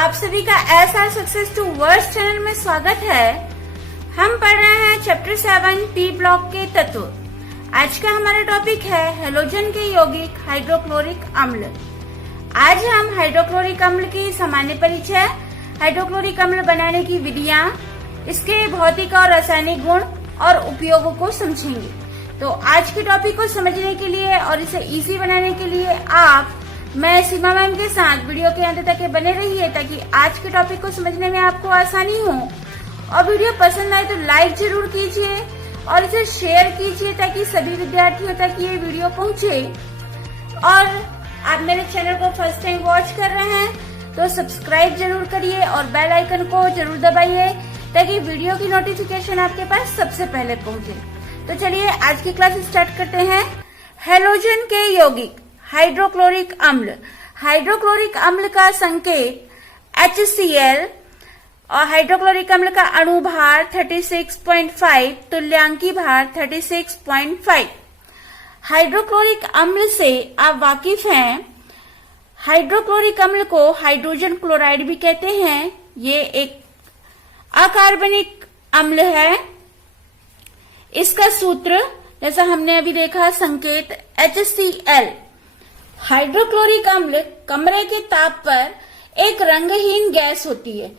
आप सभी का SR success towards channel में स्वागत है। हम पढ़ रहे हैं चैप्टर 7 पी ब्लॉक के तत्व। आज का हमारा टॉपिक है हेलोजन के यौगिक हाइड्रोक्लोरिक अम्ल। आज हम हाइड्रोक्लोरिक अम्ल की सामान्य परिचय, हाइड्रोक्लोरिक अम्ल बनाने की विधियां, इसके भौतिक और रासायनिक गुण और उपयोगों को समझेंगे। तो आज के टॉपिक को समझने के लिए और इसे इजी बनाने के लिए मैं सीमा मैम के साथ वीडियो के अंत तक बने रहिए, ताकि आज के टॉपिक को समझने में आपको आसानी हो। और वीडियो पसंद आए तो लाइक जरूर कीजिए और इसे शेयर कीजिए ताकि सभी विद्यार्थियों तक ये वीडियो पहुंचे। और आप मेरे चैनल को फर्स्ट टाइम वॉच कर रहे हैं तो सब्सक्राइब जरूर करिए और बेल आइकन को जरूर दबाइए ताकि वीडियो की नोटिफिकेशन आपके पास सबसे पहले पहुंचे। तो चलिए आज की क्लास स्टार्ट करते हैं। हेलोजन के यौगिक हाइड्रोक्लोरिक अम्ल। हाइड्रोक्लोरिक अम्ल का संकेत HCl और हाइड्रोक्लोरिक अम्ल का अणु भार 36.5, तुल्यांकी भार 36.5। हाइड्रोक्लोरिक अम्ल से आप वाकिफ हैं। हाइड्रोक्लोरिक अम्ल को हाइड्रोजन क्लोराइड भी कहते हैं। ये एक अकार्बनिक अम्ल है। इसका सूत्र जैसा हमने अभी देखा, संकेत HCl। हाइड्रोक्लोरिक अम्ल कमरे के ताप पर एक रंगहीन गैस होती है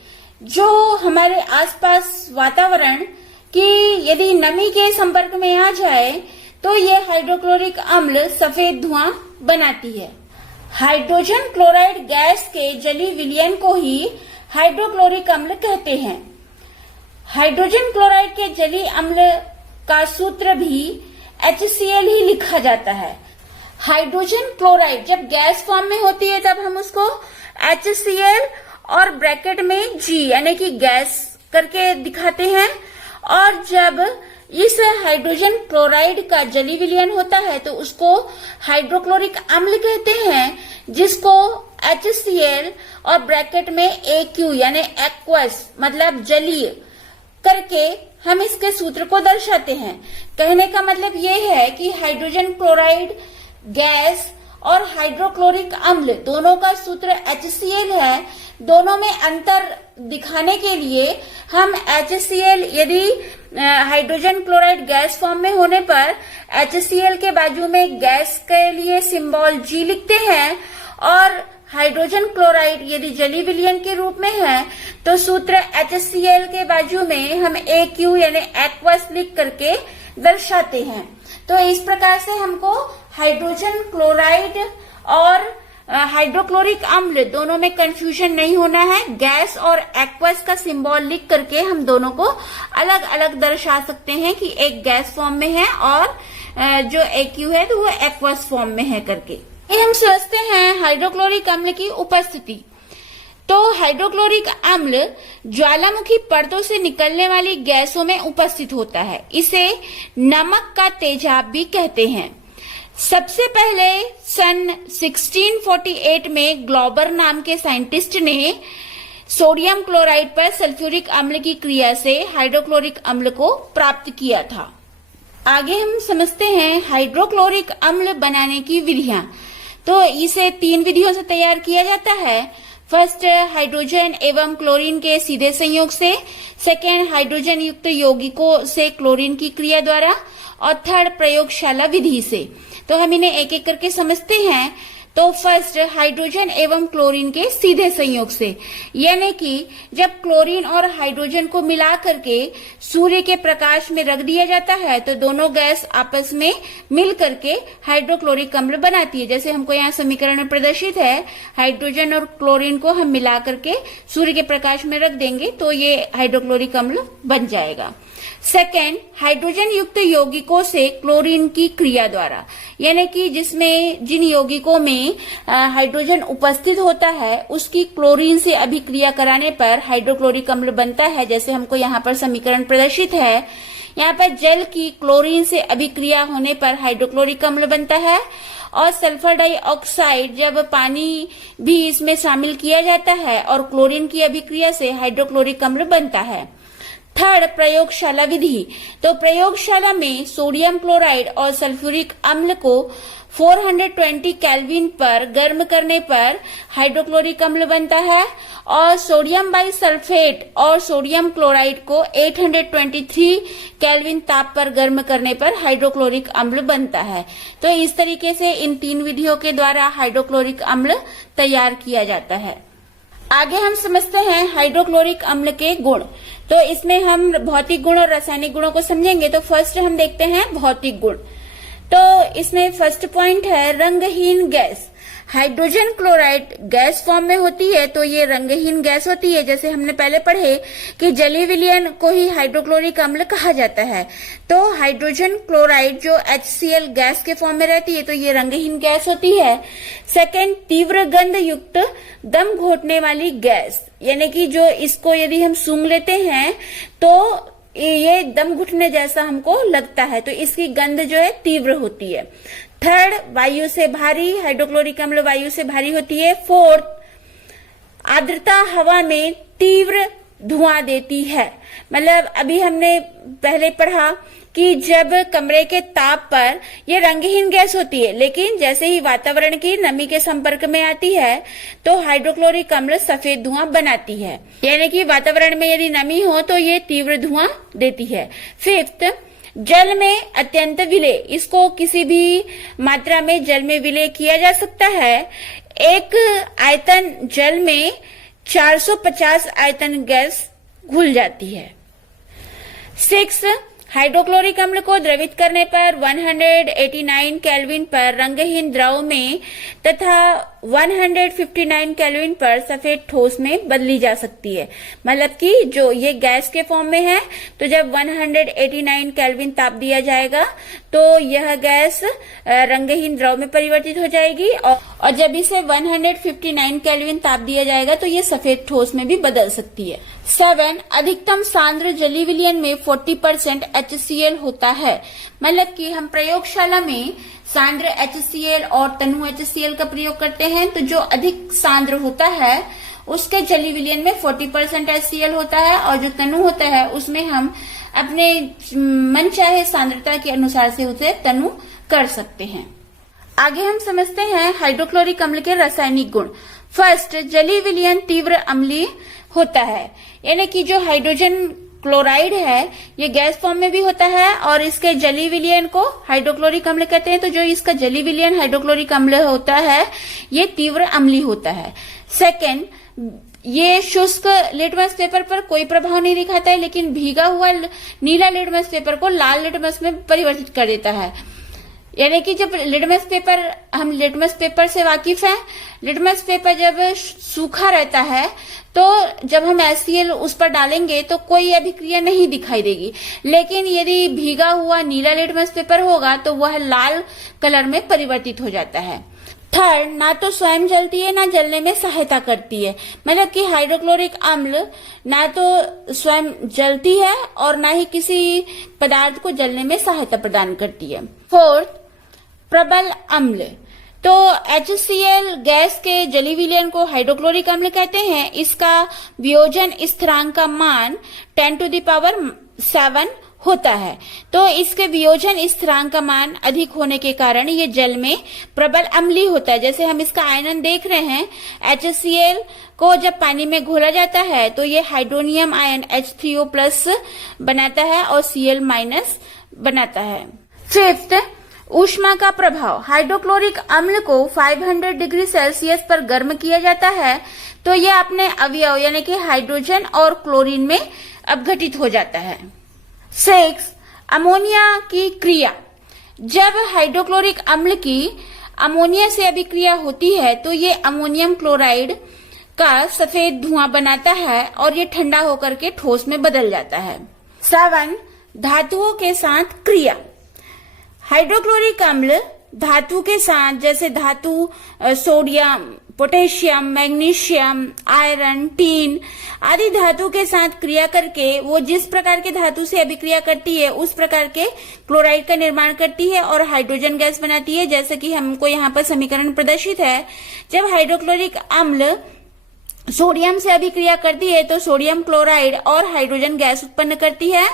जो हमारे आसपास वातावरण की यदि नमी के संपर्क में आ जाए तो ये हाइड्रोक्लोरिक अम्ल सफेद धुआं बनाती है। हाइड्रोजन क्लोराइड गैस के जलीय विलयन को ही हाइड्रोक्लोरिक अम्ल कहते हैं। हाइड्रोजन क्लोराइड के जलीय अम्ल का सूत्र भी HCl ही लिखा जाता है। हाइड्रोजन क्लोराइड जब गैस फॉर्म में होती है तब हम उसको HCl और ब्रैकेट में G यानी कि गैस करके दिखाते हैं। और जब इस हाइड्रोजन क्लोराइड का जलीय विलयन होता है तो उसको हाइड्रोक्लोरिक अम्ल कहते हैं, जिसको HCl और ब्रैकेट में AQ यानी एक्वस मतलब जलीय करके हम इसके सूत्र को दर्शाते हैं। कहने का मतलब ये है कि हाइड्रोजन क्लोराइड गैस और हाइड्रोक्लोरिक अम्ल दोनों का सूत्र HCl है। दोनों में अंतर दिखाने के लिए हम HCl यदि हाइड्रोजन क्लोराइड गैस फॉर्म में होने पर HCl के बाजू में गैस के लिए सिंबल G लिखते हैं, और हाइड्रोजन क्लोराइड यदि जलीय विलयन के रूप में है तो सूत्र HCl के बाजू में हम AQ यानी एक्वस लिख करके दर्शाते हैं। तो इस प्रकार से हमको हाइड्रोजन क्लोराइड और हाइड्रोक्लोरिक अम्ल दोनों में कंफ्यूजन नहीं होना है। गैस और एक्वस का सिंबल लिख करके हम दोनों को अलग अलग दर्शा सकते हैं कि एक गैस फॉर्म में है और जो AQ है तो वो एक्वस फॉर्म में है करके। ये हम समझते हैं हाइड्रोक्लोरिक अम्ल की उपस्थिति। तो हाइड्रोक्लोरिक अम्ल ज्वालामुखी परतों से निकलने वाली गैसों में उपस्थित होता है। इसे नमक का तेजाब भी कहते हैं। सबसे पहले सन 1648 में ग्लोबर नाम के साइंटिस्ट ने सोडियम क्लोराइड पर सल्फ्यूरिक अम्ल की क्रिया से हाइड्रोक्लोरिक अम्ल को प्राप्त किया था। आगे हम समझते हैं हाइड्रोक्लोरिक अम्ल बनाने की विधियां। तो इसे 3 विधियों से तैयार किया जाता है। फर्स्ट, हाइड्रोजन एवं क्लोरीन के सीधे संयोग से। सेकेंड, हाइड्रोजन युक्त यौगिकों से क्लोरीन की क्रिया द्वारा। और थर्ड, प्रयोगशाला विधि से। तो हम इन्हें एक एक करके समझते हैं। तो फर्स्ट, हाइड्रोजन एवं क्लोरीन के सीधे संयोग से, यानी कि जब क्लोरीन और हाइड्रोजन को मिला करके सूर्य के प्रकाश में रख दिया जाता है तो दोनों गैस आपस में मिल करके हाइड्रोक्लोरिक अम्ल बनाती है। जैसे हमको यहाँ समीकरण में प्रदर्शित है, हाइड्रोजन और क्लोरीन को हम मिला करके सूर्य के प्रकाश में रख देंगे तो ये हाइड्रोक्लोरिक अम्ल बन जाएगा। सेकेंड, हाइड्रोजन युक्त यौगिकों से क्लोरीन की क्रिया द्वारा, यानी कि जिसमें जिन यौगिकों में हाइड्रोजन उपस्थित होता है उसकी क्लोरीन से अभिक्रिया कराने पर हाइड्रोक्लोरिक अम्ल बनता है। जैसे हमको यहाँ पर समीकरण प्रदर्शित है, यहाँ पर जल की क्लोरीन से अभिक्रिया होने पर हाइड्रोक्लोरिक अम्ल बनता है, और सल्फर डाइऑक्साइड जब पानी भी इसमें शामिल किया जाता है और क्लोरीन की अभिक्रिया से हाइड्रोक्लोरिक अम्ल बनता है। थर्ड, प्रयोगशाला विधि। तो प्रयोगशाला में सोडियम क्लोराइड और सल्फ्यूरिक अम्ल को 420 केल्विन पर गर्म करने पर हाइड्रोक्लोरिक अम्ल बनता है और सोडियम बाइसल्फेट और सोडियम क्लोराइड को 823 केल्विन ताप पर गर्म करने पर हाइड्रोक्लोरिक अम्ल बनता है। तो इस तरीके से इन 3 विधियों के द्वारा हाइड्रोक्लोरिक अम्ल तैयार किया जाता है। आगे हम समझते हैं हाइड्रोक्लोरिक अम्ल के गुण। तो इसमें हम भौतिक गुण और रासायनिक गुणों को समझेंगे। तो फर्स्ट हम देखते हैं भौतिक गुण। तो इसमें फर्स्ट पॉइंट है रंगहीन gas. Hydrogen chloride gas form में होती है तो ये रंगहीन गैस होती है। जैसे हमने पहले पढ़े कि जलीय विलयन को ही हाइड्रोक्लोरिक अम्ल कहा जाता है। तो हाइड्रोजन क्लोराइड जो HCl गैस के फॉर्म में रहती है तो ये रंगहीन गैस होती है। सेकंड, तीव्र गंध युक्त दम घोटने वाली गैस, यानी कि जो इसको यदि हम सूंघ लेते हैं तो ये दम घुटने जैसा हमको लगता है, तो इसकी गंध जो है तीव्र होती है। थर्ड, वायु से भारी। हाइड्रोक्लोरिक अम्ल वायु से भारी होती है। फोर्थ, आर्द्रता हवा में तीव्र धुआं देती है। मतलब अभी हमने पहले पढ़ा कि जब कमरे के ताप पर यह रंगहीन गैस होती है, लेकिन जैसे ही वातावरण की नमी के संपर्क में आती है तो हाइड्रोक्लोरिक अम्ल सफेद धुआं बनाती है। यानी कि वातावरण में यदि नमी हो तो ये तीव्र धुआं देती है। फिफ्थ, जल में अत्यंत विलेय। इसको किसी भी मात्रा में जल में विलेय किया जा सकता है। एक आयतन जल में 450 आयतन गैस घुल जाती है। 6, हाइड्रोक्लोरिक अम्ल को द्रवित करने पर 189 केल्विन पर रंगहीन द्रव में तथा 159 केल्विन पर सफेद ठोस में बदली जा सकती है। मतलब कि जो ये गैस के फॉर्म में है तो जब 189 केल्विन ताप दिया जाएगा तो यह गैस रंगहीन द्रव में परिवर्तित हो जाएगी और जब इसे 159 केल्विन ताप दिया जाएगा तो ये सफेद ठोस में भी बदल सकती है। 7, अधिकतम सांद्र जलीय विलयन में 40% HCl होता है। मतलब कि हम प्रयोगशाला में सांद्र HCl और तनु HCl का प्रयोग करते हैं तो जो अधिक सांद्र होता है उसके जलीय विलयन में 40% HCl होता है और जो तनु होता है उसमें हम अपने मनचाहे सांद्रता के अनुसार से उसे तनु कर सकते हैं। आगे हम समझते हैं हाइड्रोक्लोरिक अम्ल के रासायनिक गुण। फर्स्ट, जलीय विलयन तीव्र अम्लीय होता है। यानी कि जो हाइड्रोजन क्लोराइड है ये गैस फॉर्म में भी होता है और इसके जलीय विलयन को हाइड्रोक्लोरिक अम्ल कहते हैं। तो जो इसका जलीय विलयन हाइड्रोक्लोरिक अम्ल होता है ये तीव्र अम्लीय होता है। सेकंड, ये शुष्क लिटमस पेपर पर कोई प्रभाव नहीं दिखाता है, लेकिन भीगा हुआ नीला लिटमस पेपर को लाल लिटमस में परिवर्तित कर देता है। यानी कि जब लिटमस पेपर, हम लिटमस पेपर से वाकिफ हैं, लिटमस पेपर जब सूखा रहता है तो जब हम HCl उस पर डालेंगे तो कोई अभिक्रिया नहीं दिखाई देगी, लेकिन यदि भीगा हुआ नीला लिटमस पेपर होगा तो वह लाल कलर में परिवर्तित हो जाता है। थर्ड, ना तो स्वयं जलती है ना जलने में सहायता करती है। मतलब कि हाइड्रोक्लोरिक अम्ल ना तो स्वयं जलती है और ना ही किसी पदार्थ को जलने में सहायता प्रदान करती है। फोर्थ, प्रबल अम्ल। तो HCl गैस के जलीय विलयन को हाइड्रोक्लोरिक अम्ल कहते हैं। इसका वियोजन स्थिरांक का मान 10⁻7 होता है। तो इसके वियोजन स्थिरांक का मान अधिक होने के कारण ये जल में प्रबल अम्लीय होता है। जैसे हम इसका आयनन देख रहे हैं, HCl को जब पानी में घोला जाता है तो ये हाइड्रोनियम आयन H3O+ बनाता है और Cl- बनाता है। फिफ्थ, ऊष्मा का प्रभाव। हाइड्रोक्लोरिक अम्ल को 500 डिग्री सेल्सियस पर गर्म किया जाता है तो यह अपने अवयव यानी कि हाइड्रोजन और क्लोरीन में अपघटित हो जाता है। 6, अमोनिया की क्रिया। जब हाइड्रोक्लोरिक अम्ल की अमोनिया से अभिक्रिया होती है तो ये अमोनियम क्लोराइड का सफेद धुआं बनाता है और ये ठंडा होकर के ठोस में बदल जाता है। 7, धातुओं के साथ क्रिया। हाइड्रोक्लोरिक अम्ल धातु के साथ, जैसे धातु sodium, potassium, magnesium, iron, tin आदि धातु के साथ क्रिया करके वो जिस प्रकार के धातु से अभिक्रिया करती है उस प्रकार के क्लोराइड का निर्माण करती है और हाइड्रोजन गैस बनाती है। जैसे कि हमको यहाँ पर समीकरण प्रदर्शित है। जब हाइड्रोक्लोरिक अम्ल सोडियम से अभिक्रिया करती है तो सोडियम क्लोराइड और हाइड्रोजन गैस उत्पन्न करती है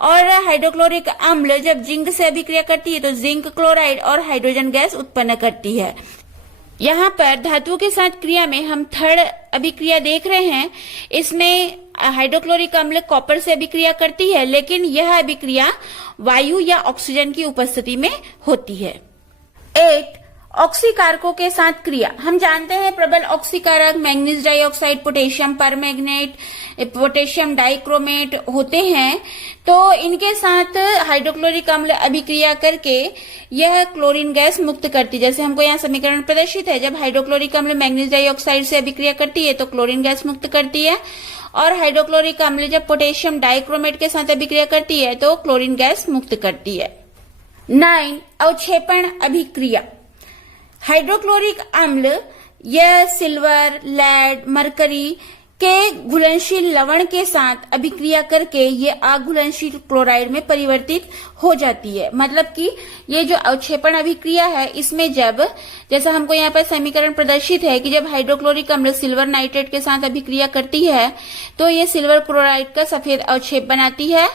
और हाइड्रोक्लोरिक अम्ल जब जिंक से अभिक्रिया करती है तो जिंक क्लोराइड और हाइड्रोजन गैस उत्पन्न करती है। यहाँ पर धातुओं के साथ क्रिया में हम थर्ड अभिक्रिया देख रहे हैं। इसमें हाइड्रोक्लोरिक अम्ल कॉपर से अभिक्रिया करती है, लेकिन यह अभिक्रिया वायु या ऑक्सीजन की उपस्थिति में होती है। 8 ऑक्सीकारकों के साथ क्रिया। हम जानते हैं प्रबल ऑक्सीकारक manganese dioxide, potassium permanganate, potassium dichromate होते हैं। तो इनके साथ हाइड्रोक्लोरिक अम्ल अभिक्रिया करके यह क्लोरीन गैस मुक्त करती है। जैसे हमको यहाँ समीकरण प्रदर्शित है, जब हाइड्रोक्लोरिक अम्ल मैंगनीज डाइऑक्साइड से अभिक्रिया करती है तो क्लोरीन गैस मुक्त करती है, और हाइड्रोक्लोरिक अम्ल जब पोटेशियम डाइक्रोमेट के साथ अभिक्रिया करती है तो क्लोरीन गैस मुक्त करती है। 9 अवक्षेपण अभिक्रिया। हाइड्रोक्लोरिक अम्ल यह सिल्वर, लेड, मरकरी के घुलनशील लवण के साथ अभिक्रिया करके ये अघुलनशील क्लोराइड में परिवर्तित हो जाती है। मतलब कि ये जो अवक्षेपण अभिक्रिया है, इसमें जब, जैसा हमको यहाँ पर समीकरण प्रदर्शित है कि जब हाइड्रोक्लोरिक अम्ल सिल्वर नाइट्रेट के साथ अभिक्रिया करती है तो ये सिल्वर क्लोराइड का सफेद अवक्षेप बनाती है,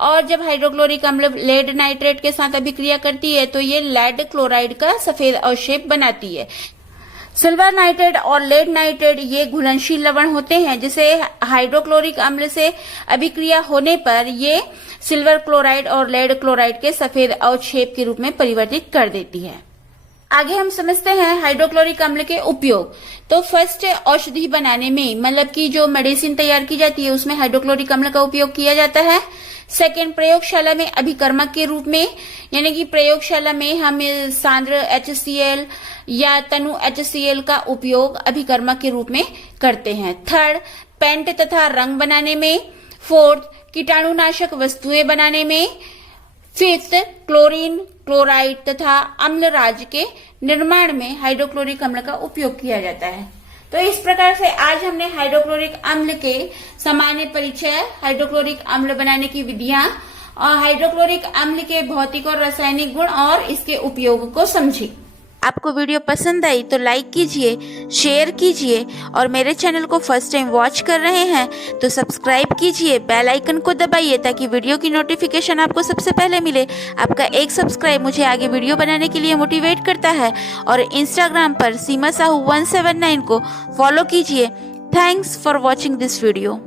और जब हाइड्रोक्लोरिक अम्ल लेड नाइट्रेट के साथ अभिक्रिया करती है तो ये लेड क्लोराइड का सफेद अवक्षेप बनाती है। सिल्वर नाइट्रेट और लेड नाइट्रेट ये घुलनशील लवण होते हैं, जिसे हाइड्रोक्लोरिक अम्ल से अभिक्रिया होने पर ये सिल्वर क्लोराइड और लेड क्लोराइड के सफेद अवक्षेप के रूप में परिवर्तित कर देती है। आगे हम समझते हैं हाइड्रोक्लोरिक अम्ल के उपयोग। तो फर्स्ट, औषधि बनाने में, मतलब कि जो मेडिसिन तैयार की जाती है उसमें हाइड्रोक्लोरिक अम्ल का उपयोग किया जाता है। सेकेंड, प्रयोगशाला में अभिकर्मक के रूप में, यानी कि प्रयोगशाला में हम सांद्र HCl या तनु HCl का उपयोग अभिकर्मक के रूप में करते हैं। थर्ड, पेंट तथा रंग बनाने में। फोर्थ, कीटाणुनाशक वस्तुएं बनाने में। फिफ्थ, क्लोरीन, क्लोराइड तथा अम्लराज के निर्माण में हाइड्रोक्लोरिक अम्ल का उपयोग किया जाता है। तो इस प्रकार से आज हमने हाइड्रोक्लोरिक अम्ल के सामान्य परिचय, हाइड्रोक्लोरिक अम्ल बनाने की विधियां और हाइड्रोक्लोरिक अम्ल के भौतिक और रासायनिक गुण और इसके उपयोग को समझी। आपको वीडियो पसंद आई तो लाइक कीजिए, शेयर कीजिए, और मेरे चैनल को फर्स्ट टाइम वॉच कर रहे हैं तो सब्सक्राइब कीजिए, बेल आइकन को दबाइए ताकि वीडियो की नोटिफिकेशन आपको सबसे पहले मिले। आपका एक सब्सक्राइब मुझे आगे वीडियो बनाने के लिए मोटिवेट करता है। और इंस्टाग्राम पर सीमा साहू 179 को फॉलो कीजिए। Thanks for watching this video.